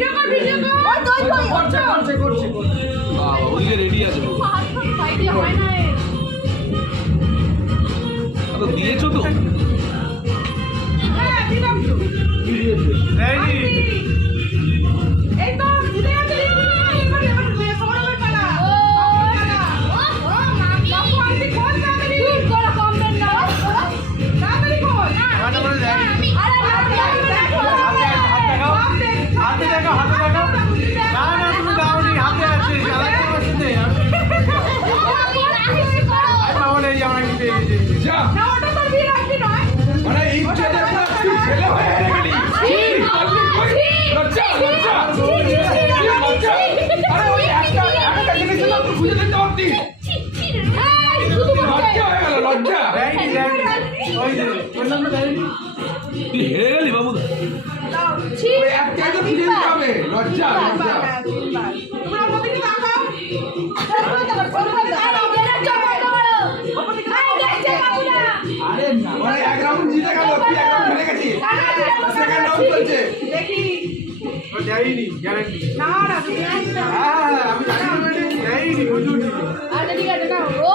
Video কর ওই করছে বাবা ওদিকে রেডি আছে হয় না তো দিয়েছো তো হ্যাঁ দিলাম তো রেডি এই তো দিতে আছে এবার সরবে পালা ও মামি বাপু আন্টি কোন তাড়াতাড়ি কোন কমবেন না তাড়াতাড়ি কোন হাতে করে দেখ আরে হাতে দেখো না না তুমি দাওনি হাতে আছে চালাতে বসতে আই পাবো এই আমরা কি পেয়েছি যা না ওটা তো বিয়ে রাখবি নয় আরে এই ছেলে তুই ছেলে হয়ে গেলি লজ্জা আরে ওই একটা জিনিস না তুই খুঁজে দিতে পারতি লজ্জা হয়ে গেল লজ্জা ওই বললাম না তুই হেরে গেলি বাবু ওই একটা তো খুঁজে দিতে হবে লজ্জা তোমরা ওদিকে তাকাও আরে না ওরা এক রাউন্ড জিতে গেল তুই এক রাউন্ড হেরে গেছিস সেকেন্ড রাউন্ড চলছে দেখি ও যাইনি গ্যারান্টি না না তুমি আসবে হ্যাঁ আমি জানি না যাইনি বুঝুনি আরে ঠিক আছে না ও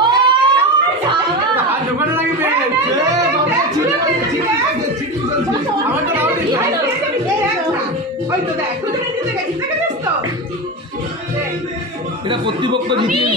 আর দোকানে লাগি পেয়ে বাবা চিঠি চলছে আমার তো রাউন্ড ওই তো দেখ খুঁজে দিতে গেছিস দেখেছিস তো এটা কর্তৃপক্ষ জিতিয়ে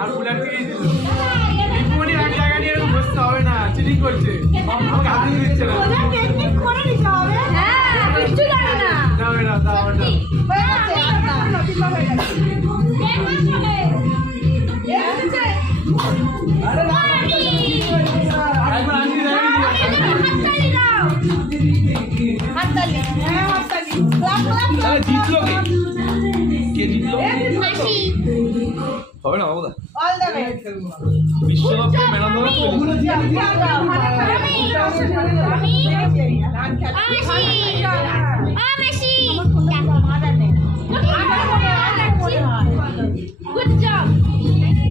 আর বুলার থেকে দিল রিপোর্টই এক জায়গা নিয়ে এরকম বসতে হবে না চিটিং করছে আমাকে হাতে দিচ্ছে না টেকনিক করে নিতে হবে হ্যাঁ কিছু জানো না দাও এটা দাও এটা হয়ে গেছে হয়ে গেছে আরে না একবার আমি হাততালি হ্যাঁ হাততালি ক্লাপ ক্লাপ আরে জিতলো কে জিতলো হবে না বাবুদা অল দ্য বেস্ট বিশ্বকাপে man of the Good job.